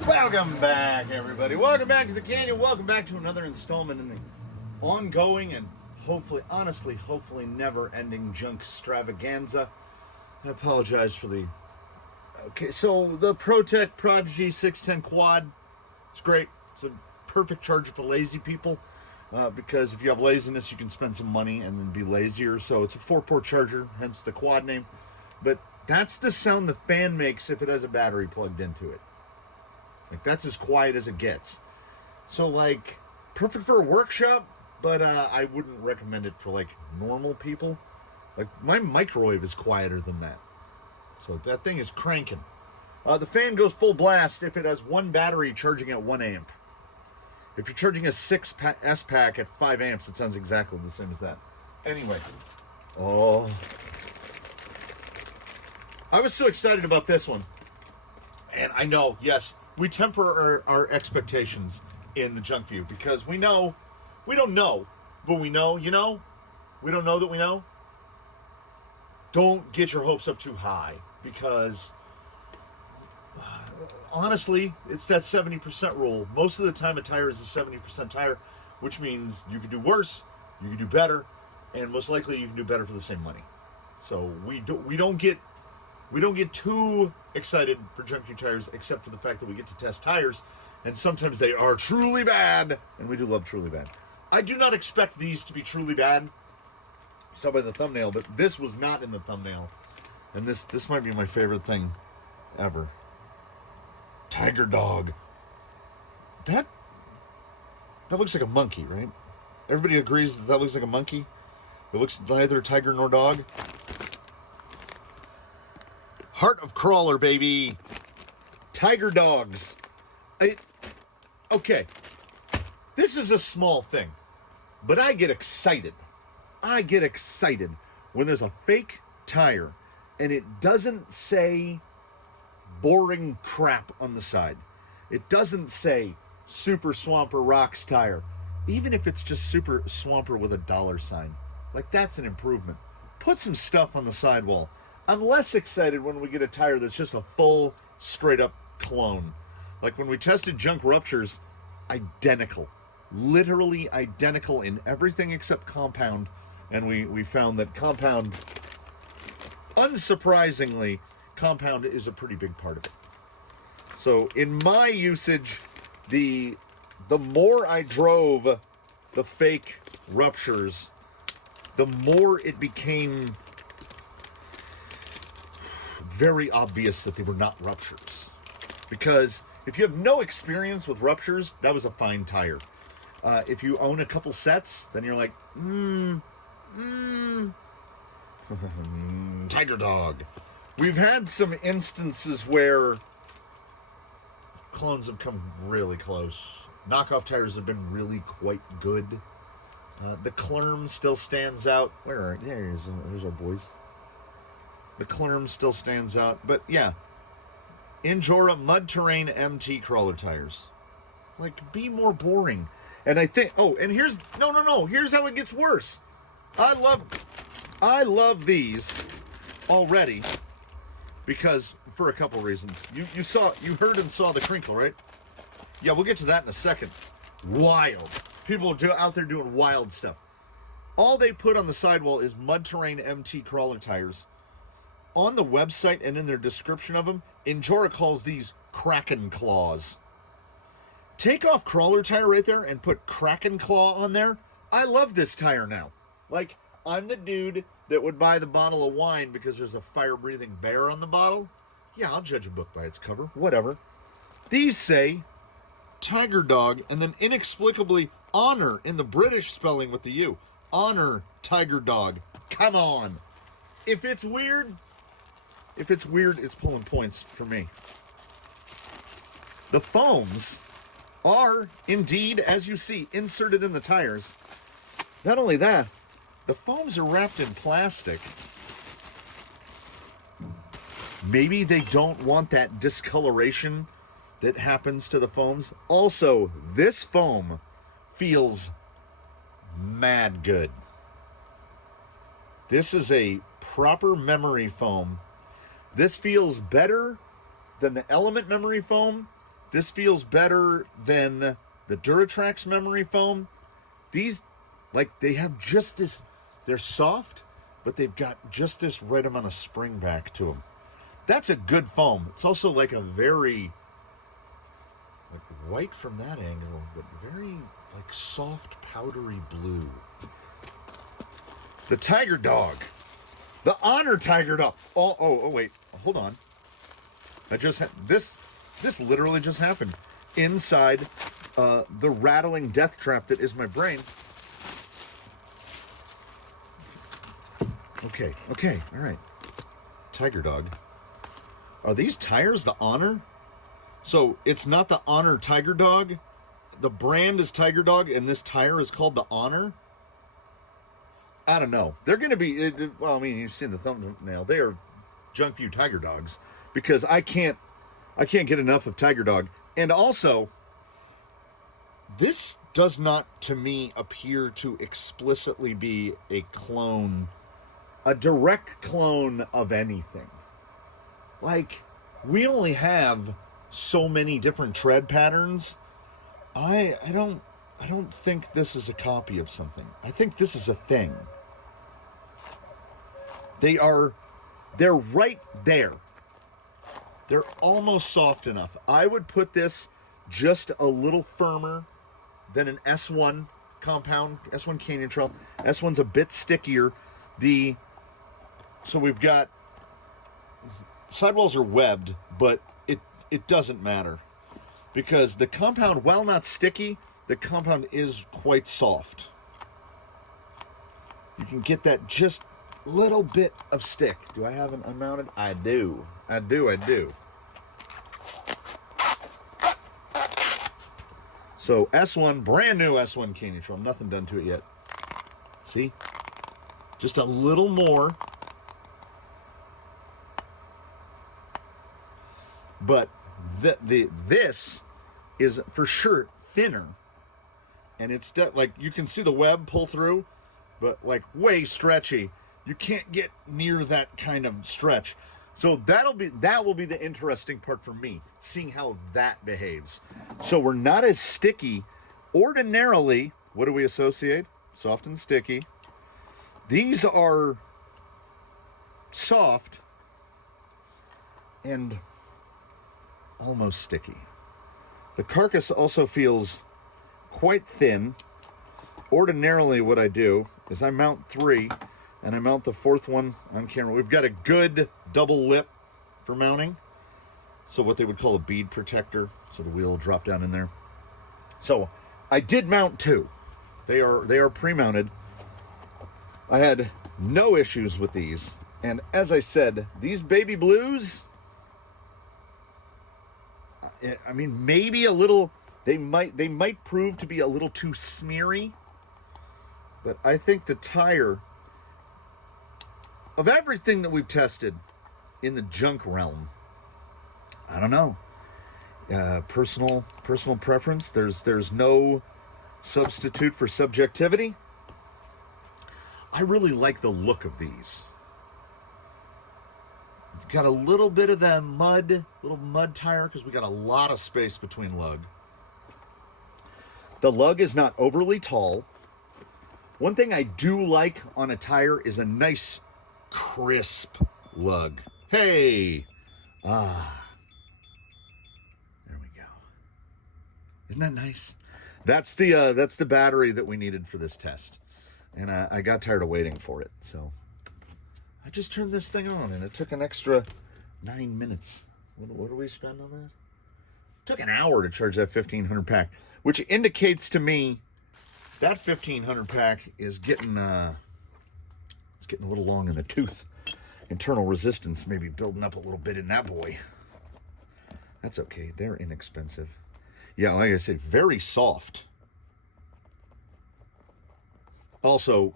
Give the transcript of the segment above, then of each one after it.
Welcome back, everybody. Welcome back to the Canyon. Welcome back to another installment in the ongoing and hopefully never-ending junk extravaganza. I apologize for the... Okay, so the ProTech Prodigy 610 Quad. It's great. It's a perfect charger for lazy people because if you have laziness, you can spend some money and then be lazier. So it's a 4-port charger, hence the Quad name. But that's the sound the fan makes if it has a battery plugged into it. Like, that's as quiet as it gets. So, like, perfect for a workshop, but I wouldn't recommend it for, like, normal people. Like, my microwave is quieter than that. So that thing is cranking. The fan goes full blast if it has one battery charging at 1 amp. If you're charging a 6S pack at 5 amps, it sounds exactly the same as that. Anyway. Oh. I was so excited about this one. And I know, yes, we temper our expectations in the Junkview because we don't know, but we know, we don't know that we know. Don't get your hopes up too high because honestly, it's that 70% rule. Most of the time a tire is a 70% tire, which means you could do worse, you could do better, and most likely you can do better for the same money. So we don't get too excited for Junkview tires, except for the fact that we get to test tires, and sometimes they are truly bad, and we do love truly bad. I do not expect these to be truly bad. You saw by the thumbnail, but this was not in the thumbnail, and this might be my favorite thing ever. Tiger dog. That looks like a monkey, right? Everybody agrees that looks like a monkey. It looks neither tiger nor dog. Heart of Crawler, baby. Tiger dogs. Okay. This is a small thing, but I get excited. I get excited when there's a fake tire and it doesn't say boring crap on the side. It doesn't say Super Swamper Rocks tire. Even if it's just Super Swamper with a $sign. Like, that's an improvement. Put some stuff on the sidewall. I'm less excited when we get a tire that's just a full, straight-up clone. Like when we tested Junk Ruptures, identical. Literally identical in everything except compound. And we found that compound, unsurprisingly, compound is a pretty big part of it. So in my usage, the more I drove the fake Ruptures, the more it became very obvious that they were not Ruptures. Because if you have no experience with Ruptures, that was a fine tire. If you own a couple sets, then you're like, Tiger dog. We've had some instances where clones have come really close. Knockoff tires have been really quite good. The Clerm still stands out. There's our boys. The Clerm still stands out. But yeah, Injora Mud Terrain MT crawler tires. Like, be more boring. And I think, and here's how it gets worse. I love these already because for a couple reasons. You heard and saw the crinkle, right? Yeah, we'll get to that in a second. Wild. People are out there doing wild stuff. All they put on the sidewall is Mud Terrain MT crawler tires. On the website and in their description of them, Injora calls these Kraken Claws. Take off crawler tire right there and put Kraken Claw on there. I love this tire now. Like, I'm the dude that would buy the bottle of wine because there's a fire-breathing bear on the bottle. Yeah, I'll judge a book by its cover. Whatever. These say Tiger Dog and then inexplicably honor in the British spelling with the U. Honor Tiger Dog. Come on. If it's weird, it's pulling points for me. The foams are indeed, as you see, inserted in the tires. Not only that, the foams are wrapped in plastic. Maybe they don't want that discoloration that happens to the foams. Also, this foam feels mad good. This is a proper memory foam. This feels better than the Element memory foam This feels better than the Duratrax memory foam. These, like, they have just this, they're soft, but they've got just this right amount of spring back to them. That's a good foam. It's also like a very, like, white from that angle, but very, like, soft, powdery blue. The Tiger Dog. The Honor Tiger Dog. Oh, wait. Hold on. I just had this literally just happened inside the rattling death trap that is my brain. Okay, all right. Tiger Dog. Are these tires the Honor? So it's not the Honor Tiger Dog. The brand is Tiger Dog, and this tire is called the Honor. I don't know. They're going to be, well, I mean, you've seen the thumbnail. They are Junkview Tiger Dogs, because I can't get enough of Tiger Dog. And also, this does not, to me, appear to explicitly be a clone, a direct clone of anything. Like, we only have so many different tread patterns. I don't think this is a copy of something. I think this is a thing. They're right there. They're almost soft enough. I would put this just a little firmer than an S1 compound, S1 Canyon Trail. S1's a bit stickier. So we've got, sidewalls are webbed, but it doesn't matter. Because the compound, while not sticky, the compound is quite soft. You can get that just little bit of stick. Do I have an unmounted? I do. So S1, brand new S1 Canyon Trail. Nothing done to it yet. See? Just a little more. But this is for sure thinner. And it's like, you can see the web pull through, but like way stretchy. You can't get near that kind of stretch. So that will be the interesting part for me, seeing how that behaves. So we're not as sticky. Ordinarily, what do we associate? Soft and sticky. These are soft and almost sticky. The carcass also feels quite thin. Ordinarily, what I do is I mount 3, and I mount the 4th one on camera. We've got a good double lip for mounting. So what they would call a bead protector. So the wheel will drop down in there. So I did mount 2. They are pre-mounted. I had no issues with these. And as I said, these baby blues, I mean, maybe a little, they might prove to be a little too smeary. But I think the tire, of everything that we've tested in the junk realm, I don't know. Personal preference. There's no substitute for subjectivity. I really like the look of these. It's got a little bit of that little mud tire, because we got a lot of space between lug. The lug is not overly tall. One thing I do like on a tire is a nice, crisp lug. Hey! There we go. Isn't that nice? That's the battery that we needed for this test. And I got tired of waiting for it, so I just turned this thing on, and it took an extra 9 minutes. What do we spend on that? It took an hour to charge that 1500 pack, which indicates to me that 1500 pack is getting it's getting a little long in the tooth. Internal resistance maybe building up a little bit in that boy. That's okay. They're inexpensive. Yeah, like I said, very soft. Also,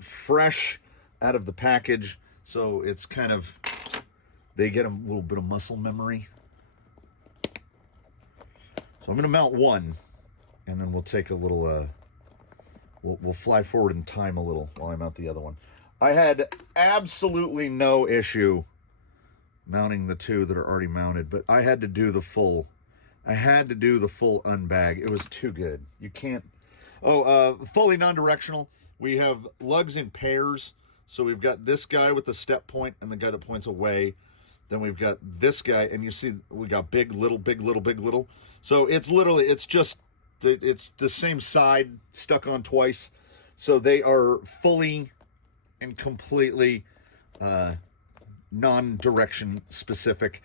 fresh out of the package, so it's kind of, they get a little bit of muscle memory. So I'm going to mount 1, and then we'll take a little, we'll fly forward in time a little while I mount the other one. I had absolutely no issue mounting the 2 that are already mounted, but I had to do the full I had to do the full unbag. It was too good. You can't. Fully non-directional. We have lugs in pairs. So we've got this guy with the step point and the guy that points away. Then we've got this guy, and you see we got big, little, big, little, big, little. So it's literally, it's the same side stuck on twice. So they are fully and completely non-direction specific,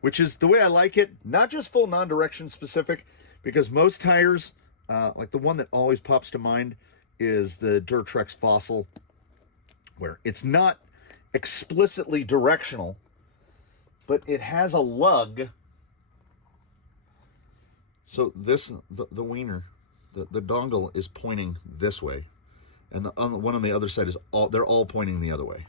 which is the way I like it. Not just full non-direction specific, because most tires, like the one that always pops to mind is the Durtrex Fossil, where it's not explicitly directional, but it has a lug. So this, the wiener, the dongle is pointing this way, and the one on the other side is they're all pointing the other way.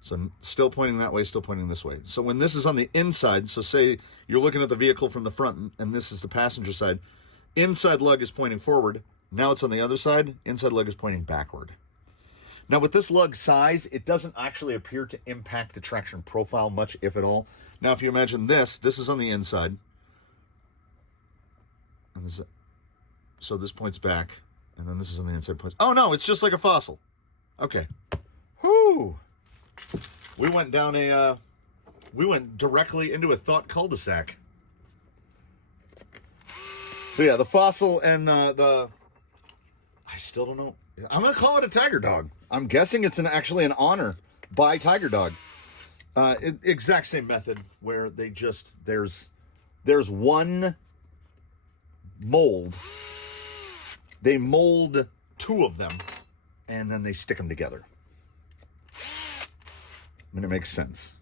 So still pointing that way, still pointing this way. So when this is on the inside, so say you're looking at the vehicle from the front and this is the passenger side, inside lug is pointing forward. Now it's on the other side, inside lug is pointing backward. Now with this lug size, it doesn't actually appear to impact the traction profile much, if at all. Now if you imagine this is on the inside. And so this points back, and then this is on the inside points. Oh no, it's just like a Fossil. Okay. Whoo! We went down we went directly into a thought cul-de-sac. So yeah, the Fossil and I still don't know. I'm going to call it a Tiger Dog. I'm guessing it's actually an honor by Tiger Dog. Exact same method where they just, there's one mold. They mold two of them and then they stick them together. And it makes sense.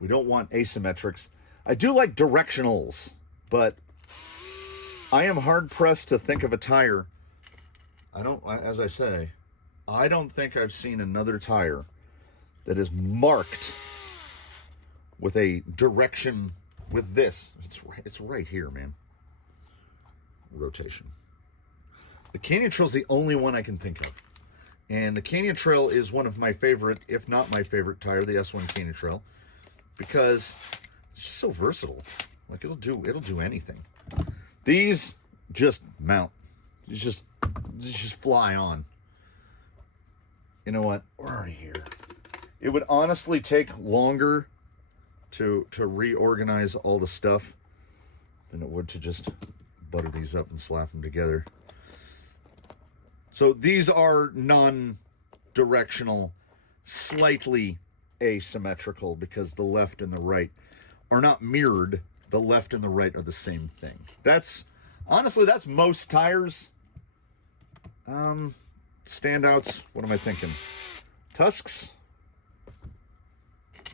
We don't want asymmetrics. I do like directionals, but I am hard pressed to think of a tire. As I say, I don't think I've seen another tire that is marked with a direction with this. It's right here, man. Rotation. The Canyon Trail is the only one I can think of. And the Canyon Trail is one of my favorite, if not my favorite tire, the S1 Canyon Trail, because it's just so versatile. Like it'll do anything. These just mount. It's just fly on. You know what? We're already here. It would honestly take longer to reorganize all the stuff than it would to just butter these up and slap them together. So these are non-directional, slightly asymmetrical, because the left and the right are not mirrored. The left and the right are the same thing. Honestly, that's most tires. Standouts, what am I thinking? Tusks?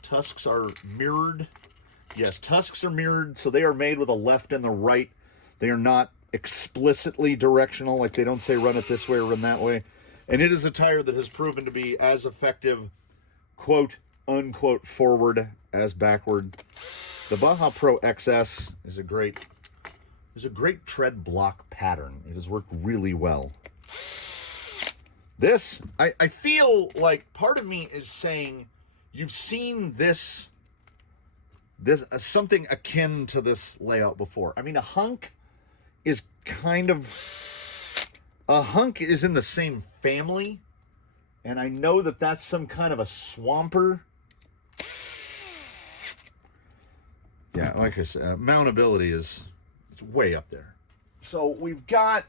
Tusks are mirrored. Yes, Tusks are mirrored, so they are made with a left and the right. They are not explicitly directional, like they don't say run it this way or run that way. And it is a tire that has proven to be as effective, quote, unquote, forward as backward. The Baja Pro XS is a great tread block pattern. It has worked really well. This, I feel like part of me is saying, you've seen this something akin to this layout before. I mean, a hunk is in the same family, and I know that that's some kind of a swamper. Yeah, like I said, mountability it's way up there. So we've got,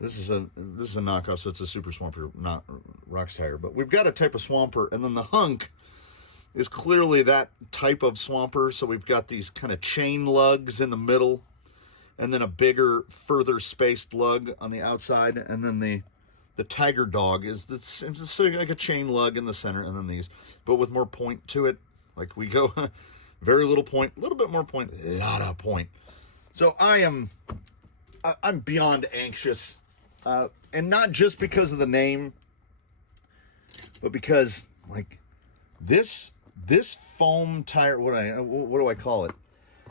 this is a knockoff, so it's a super swamper, not Rocks tire, but we've got a type of swamper, and then the hunk is clearly that type of swamper. So we've got these kind of chain lugs in the middle, and then a bigger, further spaced lug on the outside, and then the Tiger Dog is it's like a chain lug in the center, and then these, but with more point to it. Like we go very little point, a little bit more point, a lot of point. So I'm beyond anxious, and not just because of the name, but because like this foam tire. What do I call it?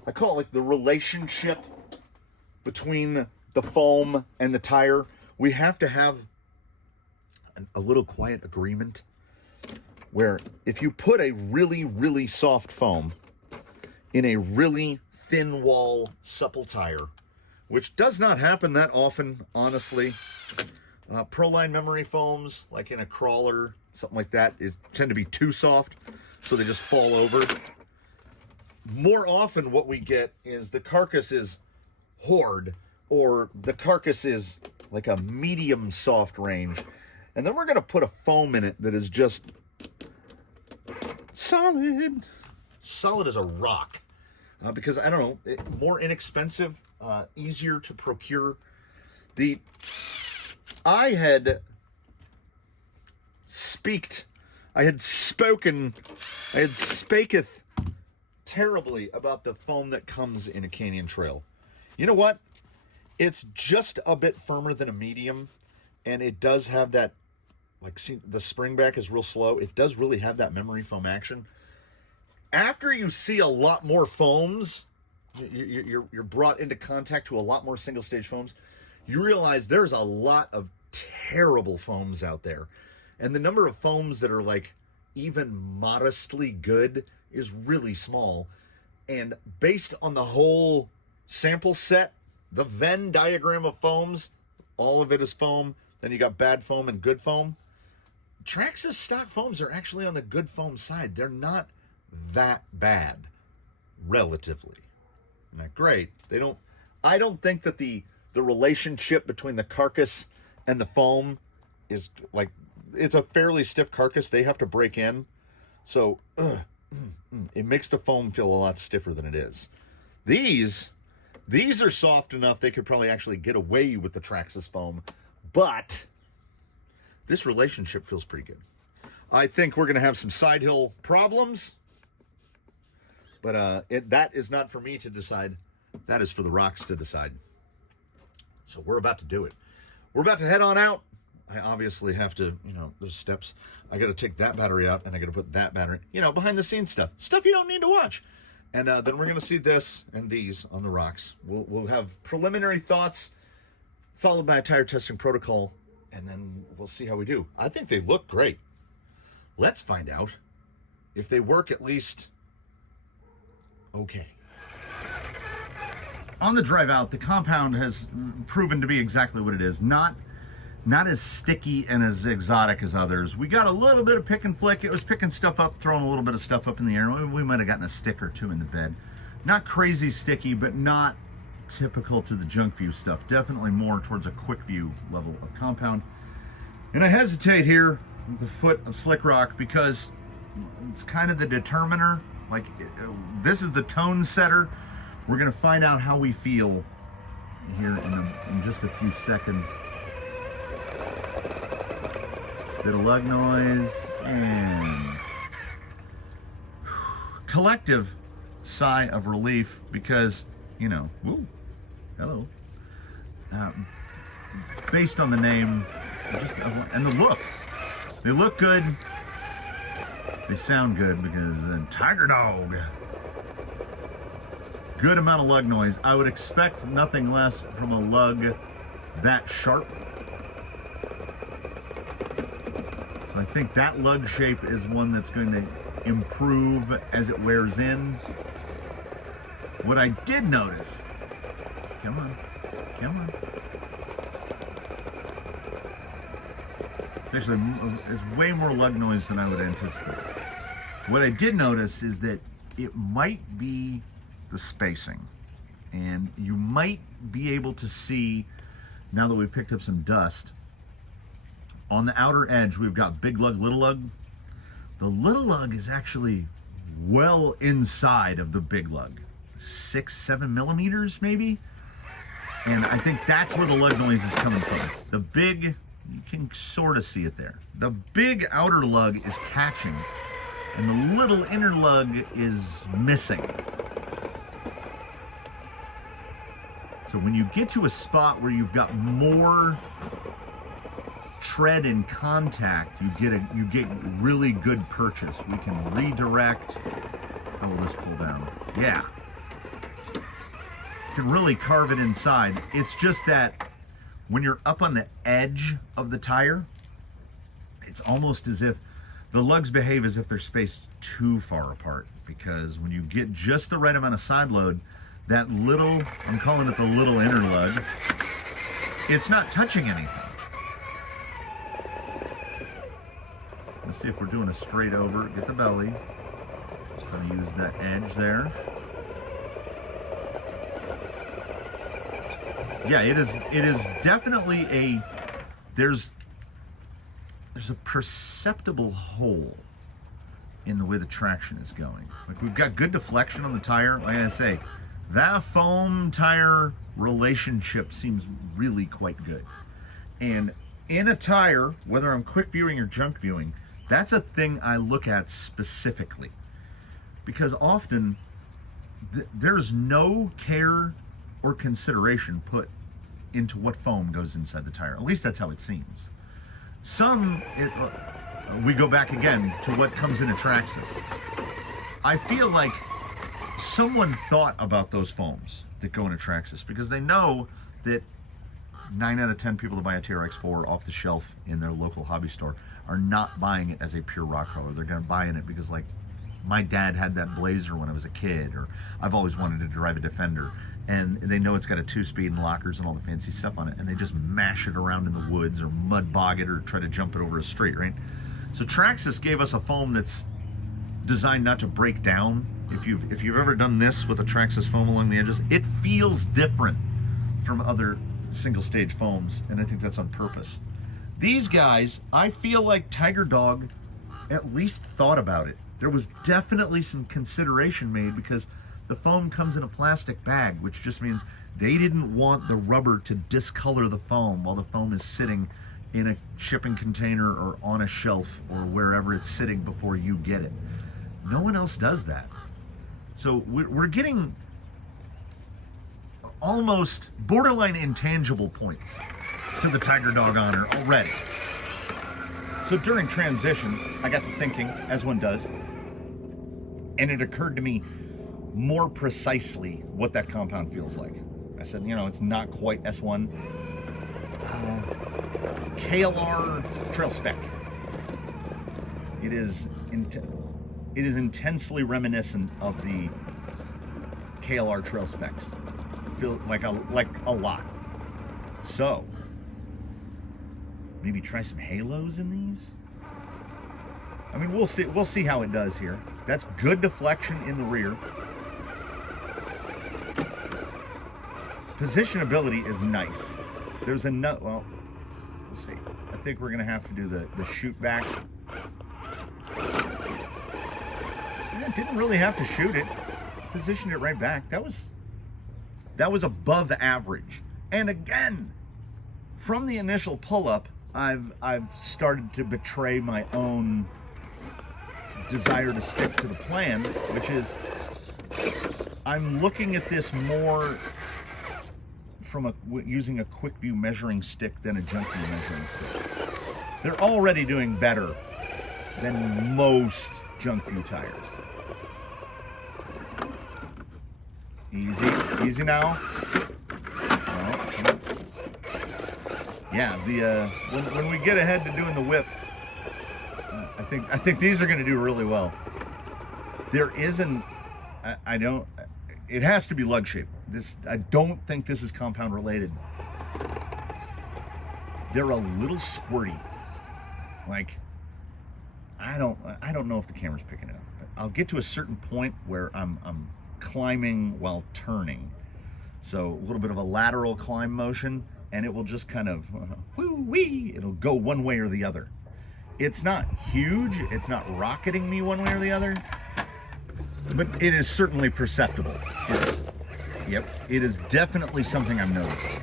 I call it like the relationship between the foam and the tire. We have to have a little quiet agreement where if you put a really, really soft foam, in a really thin wall, supple tire, which does not happen that often, honestly. Proline memory foams, like in a crawler, something like that, tend to be too soft, so they just fall over. More often what we get is the carcass is hard, or the carcass is like a medium soft range, and then we're going to put a foam in it that is just solid as a rock, because I don't know, more inexpensive, easier to procure. I had spaketh terribly about the foam that comes in a Canyon Trail. You know what? It's just a bit firmer than a medium, and it does have that, like, see, the spring back is real slow. It does really have that memory foam action. After you see a lot more foams, you're brought into contact to a lot more single stage foams, you realize there's a lot of terrible foams out there. And the number of foams that are like even modestly good is really small. And based on the whole sample set, the Venn diagram of foams, all of it is foam. Then you got bad foam and good foam. Traxxas stock foams are actually on the good foam side. They're not that bad, relatively. Not great. I don't think that the relationship between the carcass and the foam is like, it's a fairly stiff carcass. They have to break in. So it makes the foam feel a lot stiffer than it is. These are soft enough they could probably actually get away with the Traxxas foam, but this relationship feels pretty good. I think we're going to have some side hill problems, but that is not for me to decide. That is for the rocks to decide. So we're about to do it. We're about to head on out. I obviously have to, there's steps. I got to take that battery out, and I got to put that battery, behind the scenes stuff you don't need to watch. And then we're going to see this and these on the rocks. We'll have preliminary thoughts, followed by a tire testing protocol, and then we'll see how we do. I think they look great. Let's find out if they work at least okay. On the drive out, the compound has proven to be exactly what it is. Not as sticky and as exotic as others. We got a little bit of pick and flick. It was picking stuff up, throwing a little bit of stuff up in the air. We might have gotten a stick or two in the bed. Not crazy sticky, but not typical to the Junkview stuff. Definitely more towards a quick view level of compound. And I hesitate here at the foot of Slick Rock because it's kind of the determiner. Like, this is the tone setter. We're going to find out how we feel here in just a few seconds. Bit of lug noise and collective sigh of relief because, woo, hello. Based on the name, and the look. They look good. They sound good because Tiger Dog. Good amount of lug noise. I would expect nothing less from a lug that sharp. So I think that lug shape is one that's going to improve as it wears in. What I did notice, come on. It's way more lug noise than I would anticipate. What I did notice is that it might be the spacing, and you might be able to see, now that we've picked up some dust, on the outer edge we've got big lug, little lug. The little lug is actually well inside of the big lug, 6-7 millimeters maybe, and I think that's where the lug noise is coming from. The big, you can sort of see it there. The big outer lug is catching, and the little inner lug is missing. So when you get to a spot where you've got more tread and contact, you get really good purchase. We can redirect. How will this pull down? Yeah. You can really carve it inside. It's just that when you're up on the edge of the tire, it's almost as if The lugs behave as if they're spaced too far apart, because when you get just the right amount of side load, that little, I'm calling it the little inner lug, it's not touching anything. Let's see if we're doing a straight over, get the belly. So use that edge there. Yeah, it is definitely there's a perceptible hole in the way the traction is going. Like, we've got good deflection on the tire. Like I say, that foam tire relationship seems really quite good. And in a tire, whether I'm quick viewing or junk viewing, that's a thing I look at specifically, because often there's no care or consideration put into what foam goes inside the tire. At least that's how it seems. We go back again to what comes in a Traxxas. I feel like someone thought about those foams that go in a Traxxas, because they know that 9 out of 10 people that buy a TRX4 off the shelf in their local hobby store are not buying it as a pure rock crawler. They're going to buy in it because, like, my dad had that Blazer when I was a kid, or I've always wanted to drive a Defender, and they know it's got a 2-speed and lockers and all the fancy stuff on it, and they just mash it around in the woods or mud bog it or try to jump it over a street, right? So Traxxas gave us a foam that's designed not to break down. If you've ever done this with a Traxxas foam along the edges, it feels different from other single stage foams, and I think that's on purpose. These guys, I feel like Tiger Dog at least thought about it. There was definitely some consideration made, because the foam comes in a plastic bag, which just means they didn't want the rubber to discolor the foam while the foam is sitting in a shipping container or on a shelf or wherever it's sitting before you get it. No one else does that. So we're getting almost borderline intangible points to the Tiger Dog honor already. So during transition, I got to thinking, as one does, and it occurred to me more precisely what that compound feels like. I said, you know, it's not quite S1. KLR trail spec. It is intensely reminiscent of the KLR trail specs. Feel like a lot. So maybe try some halos in these. I mean, we'll see how it does here. That's good deflection in the rear. Positionability is nice. There's a nut. Well, we'll see. I think we're gonna have to do the shoot back. Yeah, didn't really have to shoot it. Positioned it right back. That was above average. And again, from the initial pull-up, I've started to betray my own desire to stick to the plan, which is I'm looking at this more from using a quick view measuring stick than a junk view measuring stick. They're already doing better than most junk view tires. Easy now. Yeah, when we get ahead to doing the whip, I think these are going to do really well. There isn't, it has to be lug shape. I don't think this is compound related. They're a little squirty. Like, I don't know if the camera's picking it up. I'll get to a certain point where I'm climbing while turning. So a little bit of a lateral climb motion, and it will just kind of whoo-wee, it'll go one way or the other. It's not huge, it's not rocketing me one way or the other, but it is certainly perceptible. Yep, it is definitely something I'm noticing.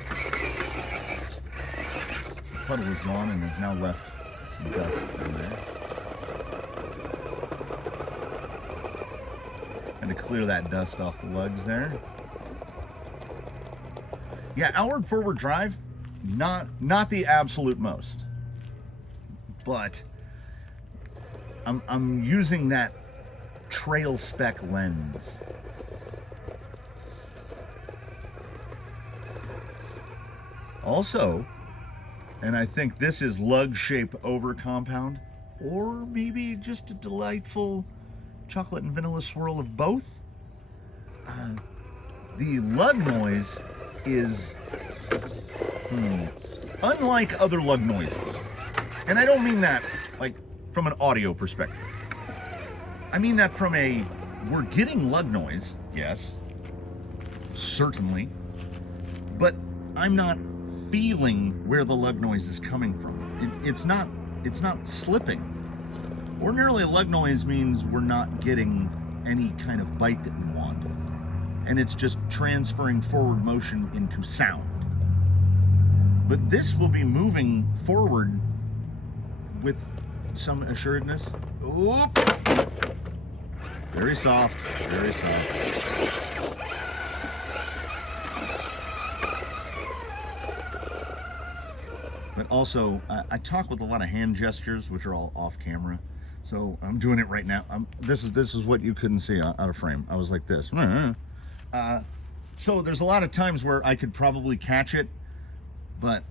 The puddle is gone and has now left some dust in there. And to clear that dust off the lugs there. Yeah, outward forward drive, not the absolute most, but I'm using that trail spec lens. Also, and I think this is lug shape over compound, or maybe just a delightful chocolate and vanilla swirl of both. The lug noise is unlike other lug noises. And I don't mean that like from an audio perspective. I mean that from we're getting lug noise, yes, certainly, but I'm not feeling where the lug noise is coming from. It's not slipping. Ordinarily, a lug noise means we're not getting any kind of bite that we want, and it's just transferring forward motion into sound. But this will be moving forward with some assuredness. Oop! Very soft, very soft. But also, I talk with a lot of hand gestures, which are all off camera. So I'm doing it right now. This is what you couldn't see out of frame. I was like this. So there's a lot of times where I could probably catch it, but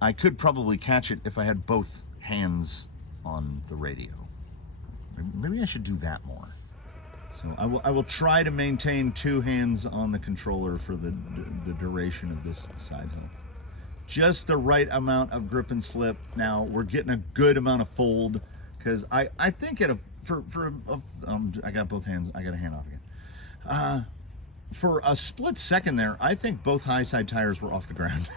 I could probably catch it if I had both hands on the radio. Maybe I should do that more. So I will try to maintain two hands on the controller for the duration of this side hill. Just the right amount of grip and slip. Now we're getting a good amount of fold, because I think I got both hands. I got a hand off again. For a split second there, I think both high side tires were off the ground.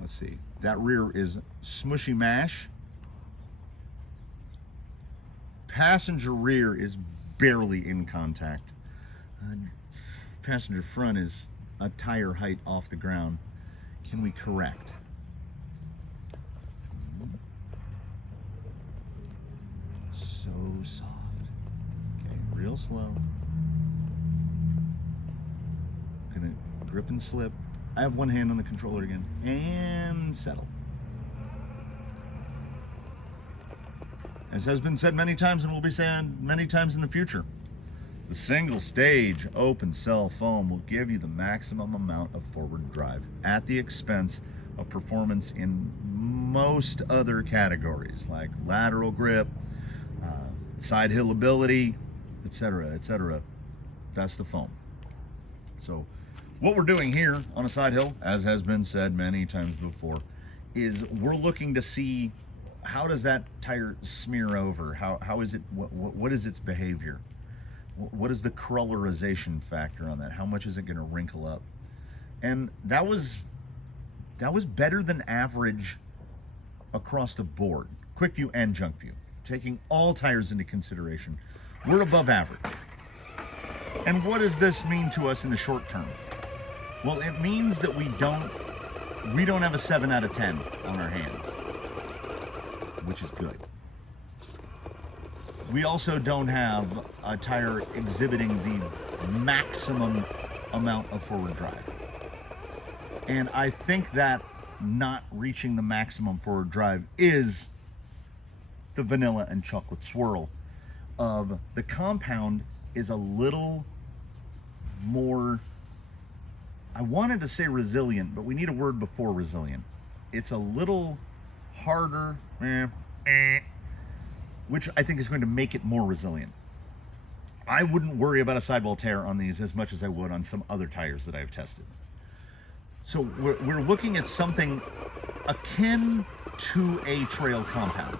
Let's see. That rear is smushy mash. Passenger rear is barely in contact. Passenger front is a tire height off the ground. Can we correct? So soft. Okay, real slow. Gonna grip and slip. I have one hand on the controller again. And settle. As has been said many times and will be said many times in the future, the single stage open cell foam will give you the maximum amount of forward drive at the expense of performance in most other categories like lateral grip, side hill ability, etc., etc. That's the foam. So what we're doing here on a side hill, as has been said many times before, is we're looking to see how does that tire smear over? How is it? What is its behavior? What is the crawlerization factor on that? How much is it going to wrinkle up? And that was better than average across the board, quick view and junk view, taking all tires into consideration. We're above average. And what does this mean to us in the short term? Well, it means that we don't have a 7 out of 10 on our hands, which is good. We also don't have a tire exhibiting the maximum amount of forward drive. And I think that not reaching the maximum forward drive is the vanilla and chocolate swirl of the compound is a little more, I wanted to say resilient, but we need a word before resilient. It's a little harder, which I think is going to make it more resilient. I wouldn't worry about a sidewall tear on these as much as I would on some other tires that I've tested. So we're looking at something akin to a trail compound,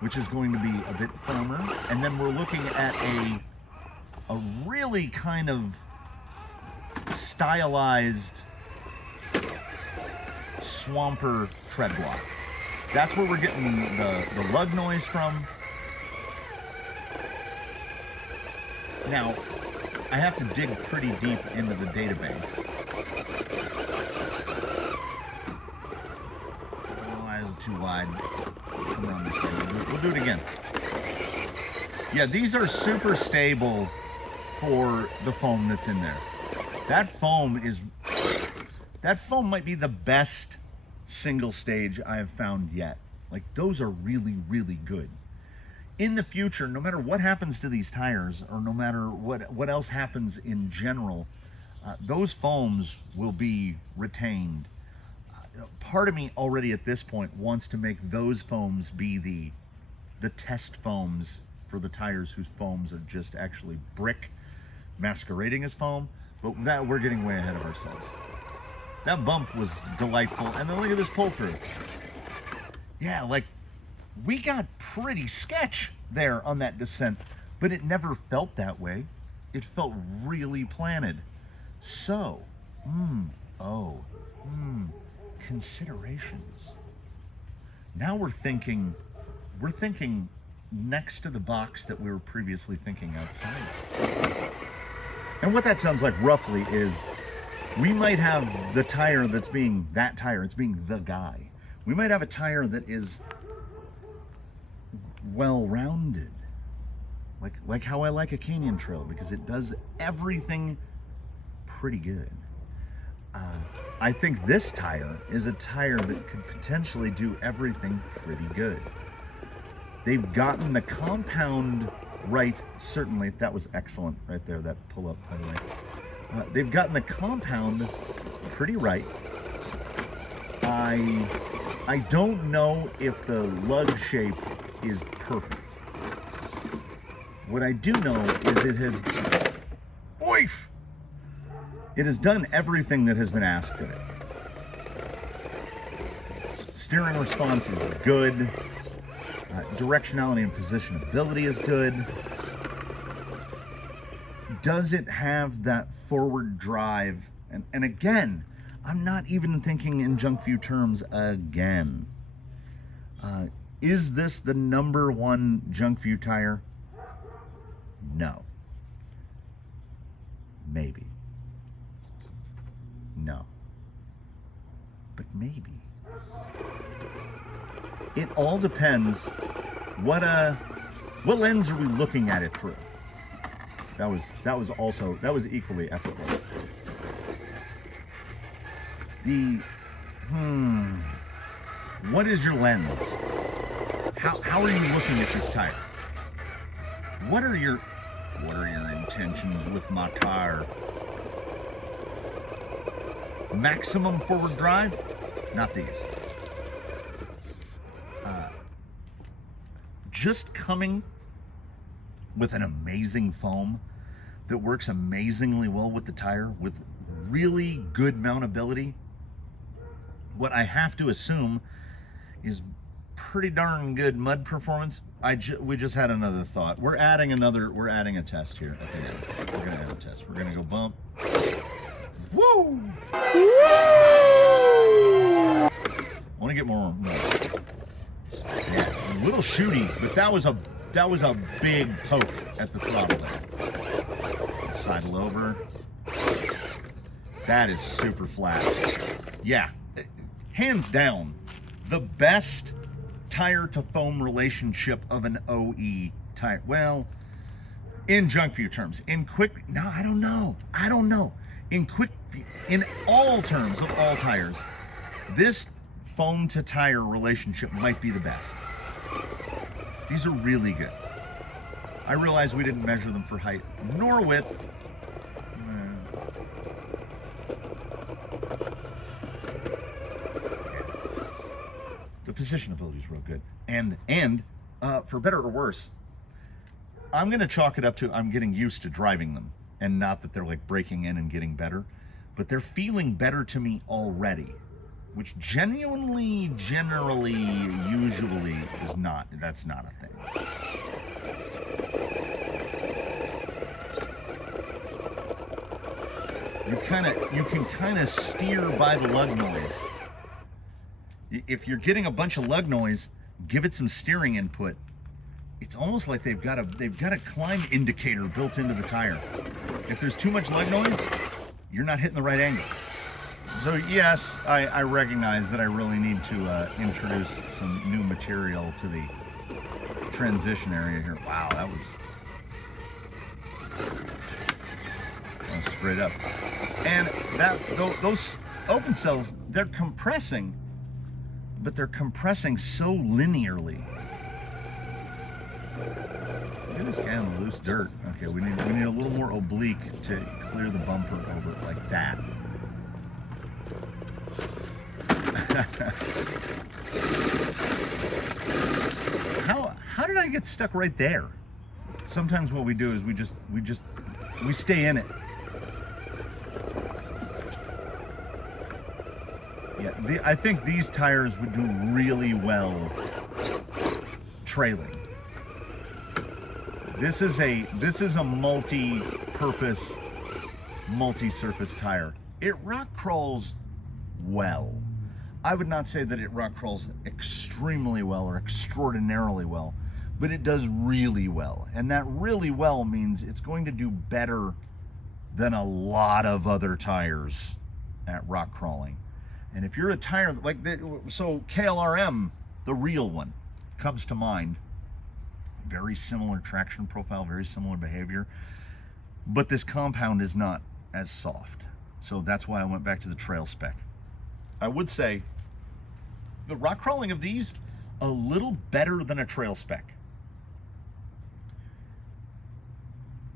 which is going to be a bit firmer. And then we're looking at a really kind of stylized swamper tread block. That's where we're getting the lug noise from. Now, I have to dig pretty deep into the databanks. Oh, that's too wide. Come on this way. We'll do it again. Yeah, these are super stable for the foam that's in there. That foam might be the best single stage I have found yet. Like, those are really, really good. In the future, no matter what happens to these tires, or no matter what else happens in general, those foams will be retained. part of me already at this point wants to make those foams be the test foams for the tires whose foams are just actually brick masquerading as foam, but that we're getting way ahead of ourselves. That bump was delightful, and then look at this pull through. Yeah, like we got pretty sketch there on that descent, but it never felt that way. It felt really planted. So, considerations. Now we're thinking next to the box that we were previously thinking outside. And what that sounds like roughly is we might have the tire that's being that tire, it's being the guy. We might have a tire that is well-rounded. Like how I like a Canyon Trail, because it does everything pretty good. I think this tire is a tire that could potentially do everything pretty good. They've gotten the compound right, certainly. That was excellent right there, that pull-up, by the way. They've gotten the compound pretty right. I don't know if the lug shape is perfect. What I do know is it has... Oif! It has done everything that has been asked of it. Steering response is good. Directionality and positionability is good. Does it have that forward drive? And again, I'm not even thinking in Junkview terms again. Is this the number one Junkview tire? No. Maybe. No. But maybe. It all depends what lens are we looking at it through. That was equally effortless. What is your lens? How are you looking at this tire? What are your intentions with my tire? Maximum forward drive? Not these. Just coming with an amazing foam that works amazingly well with the tire, with really good mountability. What I have to assume is pretty darn good mud performance. We just had another thought. We're adding a test here at the end. We're gonna add a test. We're gonna go bump. Woo! I want to get more. Yeah, a little shooty, but that was a big poke at the throttle there. Sidle over. That is super flat. Yeah, hands down, the best tire to foam relationship of an OE tire. Well, in Junkview terms, I don't know. In all terms of all tires, this foam to tire relationship might be the best. These are really good. I realize we didn't measure them for height nor width. The positionability is real good. And for better or worse, I'm gonna chalk it up to I'm getting used to driving them, and not that they're like breaking in and getting better, but they're feeling better to me already, which generally, usually is not, that's not a thing. You can kind of steer by the lug noise. If you're getting a bunch of lug noise, give it some steering input. It's almost like they've got a climb indicator built into the tire. If there's too much lug noise, you're not hitting the right angle. So yes, I recognize that I really need to introduce some new material to the transition area here. Wow, that was straight up. And those open cells, they're compressing, but they're compressing so linearly. Look at this guy on the loose dirt. Okay, we need a little more oblique to clear the bumper over like that. How did I get stuck right there? Sometimes what we do is we stay in it. Yeah, I think these tires would do really well trailing. This is a multi-purpose, multi-surface tire. It rock crawls well. I would not say that it rock crawls extremely well or extraordinarily well, but it does really well. And that really well means it's going to do better than a lot of other tires at rock crawling. And if you're a tire like so KLRM, the real one, comes to mind. Very similar traction profile, very similar behavior, but this compound is not as soft. So that's why I went back to the trail spec. I would say the rock crawling of these, a little better than a trail spec.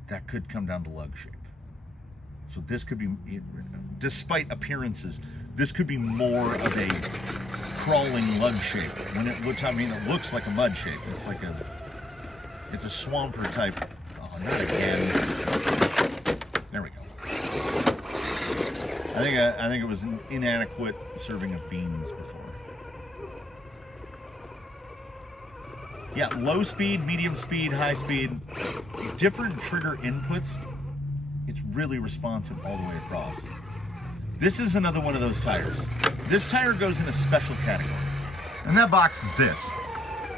That could come down to lug shape. So this could be, despite appearances, this could be more of a crawling lug shape. When it looks, I mean, it looks like a mud shape. It's like it's a swamper type. Oh, not again. There we go. I think it was an inadequate serving of beans before. Yeah, low speed, medium speed, high speed, different trigger inputs. It's really responsive all the way across. This is another one of those tires. This tire goes in a special category. And that box is this.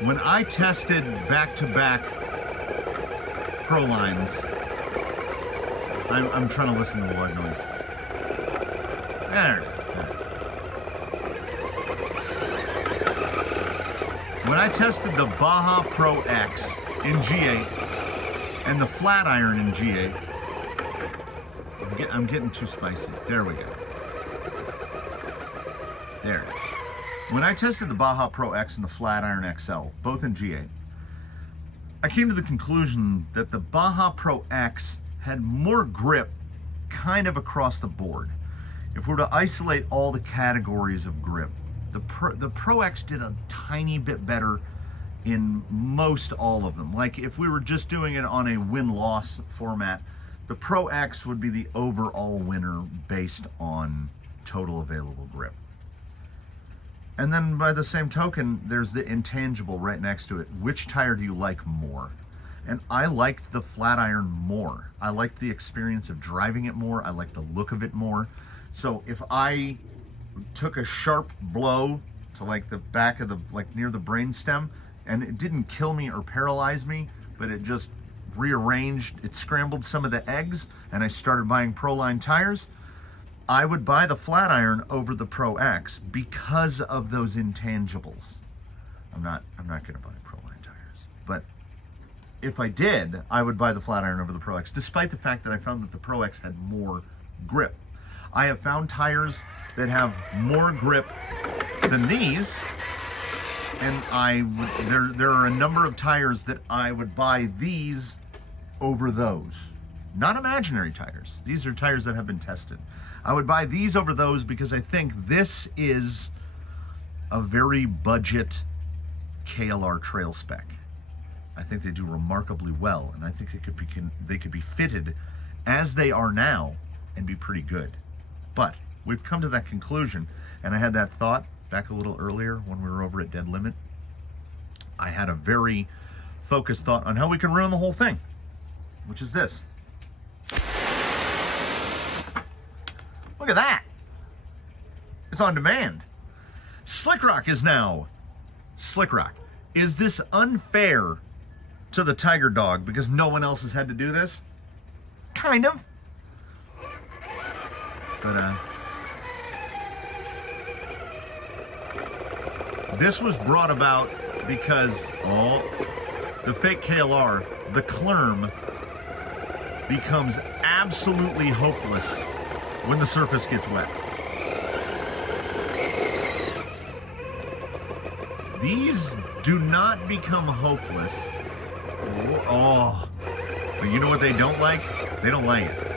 When I tested back-to-back Pro lines, I'm trying to listen to the lug noise. There it is. There it is. When I tested the Baja Pro X in G8 and the flat iron in G8, I'm getting too spicy. There we go. There it is. When I tested the Baja Pro X and the flat iron XL, both in G8, I came to the conclusion that the Baja Pro X had more grip kind of across the board. If we were to isolate all the categories of grip, the Pro X did a tiny bit better in most all of them. Like if we were just doing it on a win-loss format, the Pro X would be the overall winner based on total available grip. And then by the same token, there's the intangible right next to it. Which tire do you like more? And I liked the flat iron more. I liked the experience of driving it more. I liked the look of it more. So if I took a sharp blow to like the back of the, like near the brainstem, and it didn't kill me or paralyze me, but it just rearranged, it scrambled some of the eggs, and I started buying Proline tires, I would buy the flat iron over the Pro X because of those intangibles. I'm not going to buy Proline tires, but if I did, I would buy the flat iron over the Pro X, despite the fact that I found that the Pro X had more grip. I have found tires that have more grip than these, and there are a number of tires that I would buy these over those. Not imaginary tires. These are tires that have been tested. I would buy these over those because I think this is a very budget KLR trail spec. I think they do remarkably well, and I think they could be fitted as they are now and be pretty good. But we've come to that conclusion, and I had that thought back a little earlier when we were over at Dead Limit. I had a very focused thought on how we can ruin the whole thing, which is this. Look at that. It's on demand. Slick Rock is now Slick Rock. Is this unfair to the Tiger Dog because no one else has had to do this? Kind of. But this was brought about because the fake KLR, the Klurm, becomes absolutely hopeless when the surface gets wet. These do not become hopeless. Oh, but you know what they don't like? They don't like it.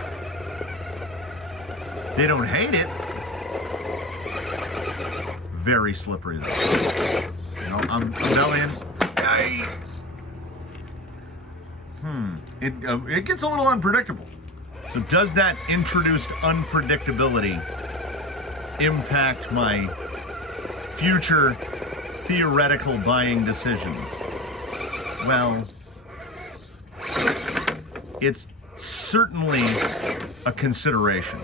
They don't hate it. very slippery though. You know, I'm bellying. It gets a little unpredictable. So does that introduced unpredictability impact my future theoretical buying decisions? Well, it's certainly a consideration.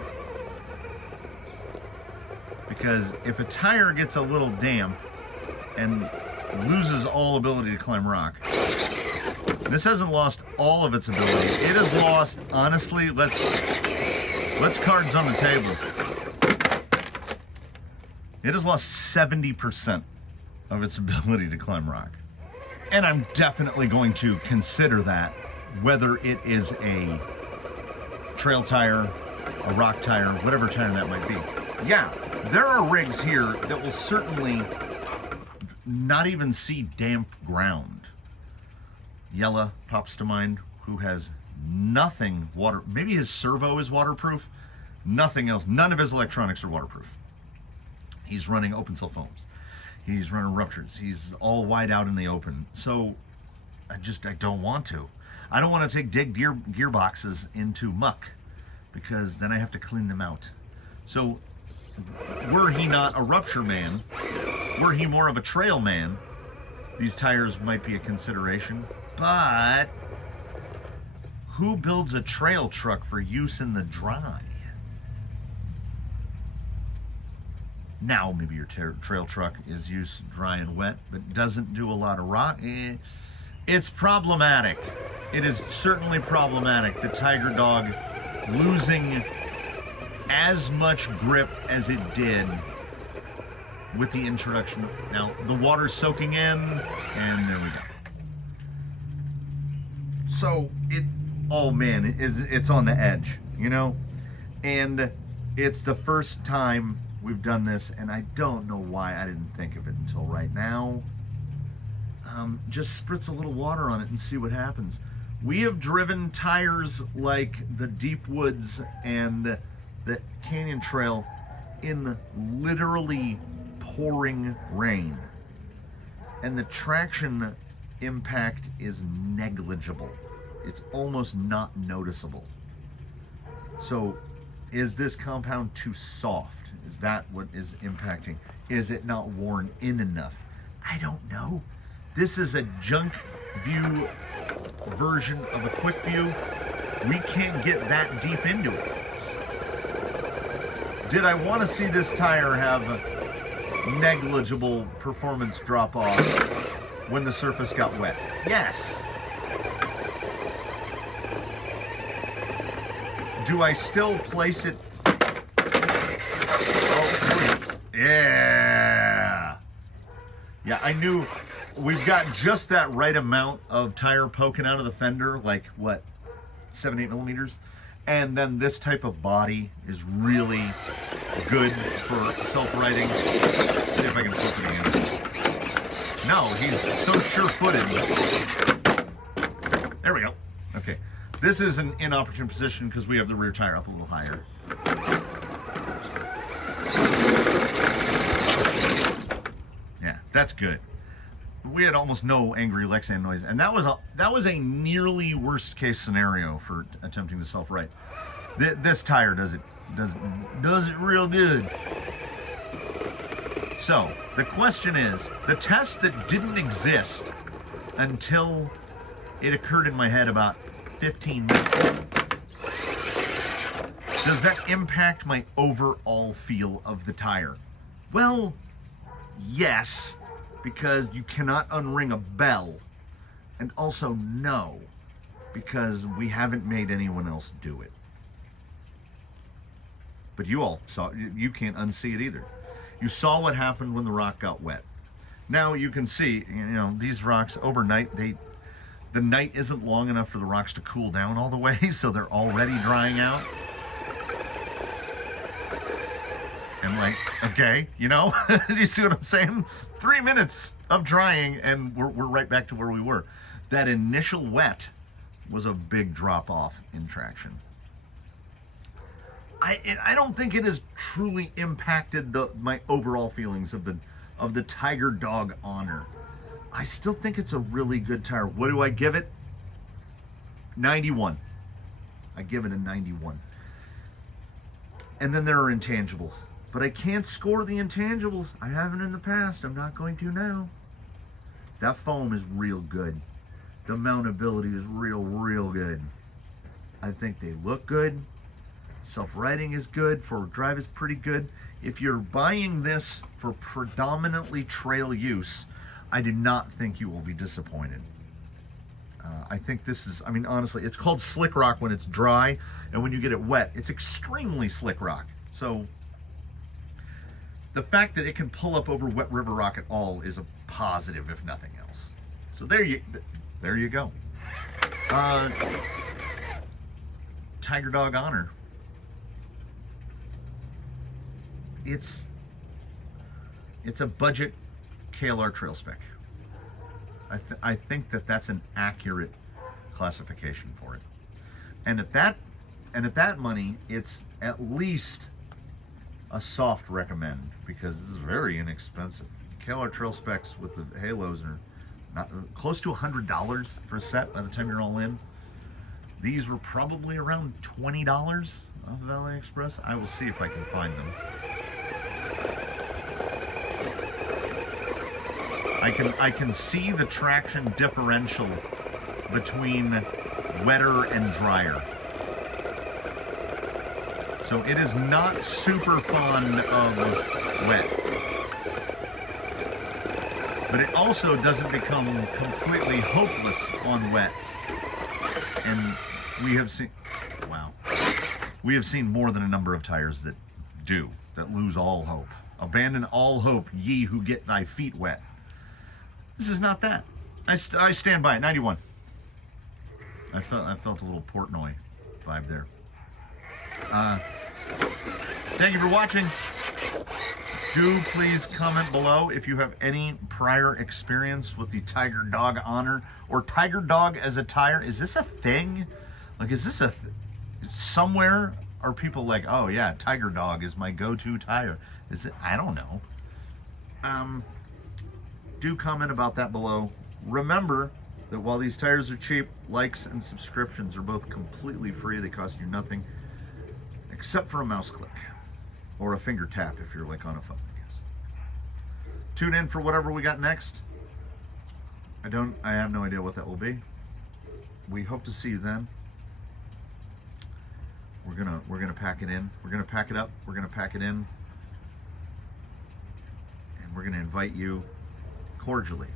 Because if a tire gets a little damp and loses all ability to climb rock, this hasn't lost all of its ability. It has lost, honestly, let's cards on the table. It has lost 70% of its ability to climb rock. And I'm definitely going to consider that, whether it is a trail tire, a rock tire, whatever tire that might be. Yeah, there are rigs here that will certainly not even see damp ground. Yella pops to mind, who has nothing water. Maybe his servo is waterproof. Nothing else. None of his electronics are waterproof. He's running open cell foams. He's running ruptures. He's all wide out in the open. So I don't want to. I don't want to take gearboxes into muck, because then I have to clean them out. So were he not a rupture man, were he more of a trail man, these tires might be a consideration. But who builds a trail truck for use in the dry? Now, maybe your trail truck is used dry and wet, but doesn't do a lot of rock. It's problematic. It is certainly problematic. The Tiger Dog losing as much grip as it did with the introduction. Now, the water's soaking in, and there we go. So, oh man, it's on the edge, you know? And it's the first time we've done this, and I don't know why I didn't think of it until right now. Just spritz a little water on it and see what happens. We have driven tires like the Deep Woods and the Canyon Trail in literally pouring rain, and the traction impact is negligible. It's almost not noticeable. So is this compound too soft? Is that what is impacting? Is it not worn in enough? I don't know. This is a Junkview version of a quick view. We can't get that deep into it. Did I want to see this tire have negligible performance drop off when the surface got wet? Yes. Do I still place it? Oh, yeah. Yeah, I knew we've got just that right amount of tire poking out of the fender, like what, 7-8 millimeters? And then this type of body is really good for self-righting. See if I can flip it again. No, he's so sure-footed. There we go. Okay. This is an inopportune position because we have the rear tire up a little higher. Yeah, that's good. We had almost no angry Lexan noise, and that was a nearly worst case scenario for attempting to self-right. This tire does it real good. So the question is, the test that didn't exist until it occurred in my head about 15 minutes ago. Does that impact my overall feel of the tire? Well, yes, because you cannot unring a bell. And also no, because we haven't made anyone else do it. But you all saw, you can't unsee it either. You saw what happened when the rock got wet. Now you can see, you know, these rocks overnight, the night isn't long enough for the rocks to cool down all the way, so they're already drying out. And like, okay, you know, do you see what I'm saying? 3 minutes of drying and we're right back to where we were. That initial wet was a big drop off in traction. I don't think it has truly impacted my overall feelings of of the Tiger Dog Honor. I still think it's a really good tire. What do I give it? 91. I give it a 91. And then there are intangibles. But I can't score the intangibles. I haven't in the past. I'm not going to now. That foam is real good. The mountability is real good. I think they look good. Self-riding is good. Forward drive is pretty good. If you're buying this for predominantly trail use, I do not think you will be disappointed. I think this is, I mean, honestly, it's called slick rock when it's dry, and when you get it wet, it's extremely slick rock. So the fact that it can pull up over wet river rock at all is a positive, if nothing else. So there you go. Tiger Dog Honor. It's a budget KLR trail spec. I think that's an accurate classification for it. And at that money, it's at least a soft recommend, because this is very inexpensive. KLR trail specs with the halos are not close to $100 for a set by the time you're all in. These were probably around $20 off of AliExpress. I will see if I can find them. I can see the traction differential between wetter and drier. So it is not super fond of wet. But it also doesn't become completely hopeless on wet. And we have seen, wow, we have seen more than a number of tires that lose all hope. Abandon all hope, ye who get thy feet wet. This is not that. I stand by it. 91. I felt a little Portnoy vibe there. Thank you for watching. Do please comment below if you have any prior experience with the Tiger Dog Honor or Tiger Dog as a tire. Is this a thing? Like, is this somewhere are people like, oh yeah, Tiger Dog is my go-to tire? Is it? I don't know. Do comment about that below. Remember that while these tires are cheap, likes and subscriptions are both completely free. They cost you nothing except for a mouse click or a finger tap if you're like on a phone, I guess. Tune in for whatever we got next. I have no idea what that will be. We hope to see you then. We're gonna pack it in. We're gonna pack it up. We're gonna pack it in. And we're gonna invite you cordially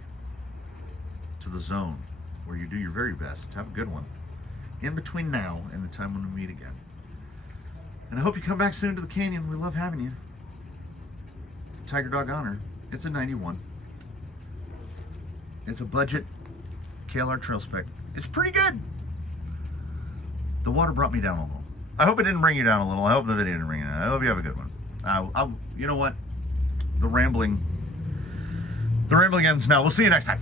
to the zone where you do your very best. Have a good one in between now and the time when we meet again. And I hope you come back soon to the canyon. We love having you. The Tiger Dog Honor. It's a 91. It's a budget KLR trail spec. It's pretty good. The water brought me down a little. I hope it didn't bring you down a little. I hope the video didn't bring you down. I hope you have a good one. You know what? The rambling ends now. We'll see you next time.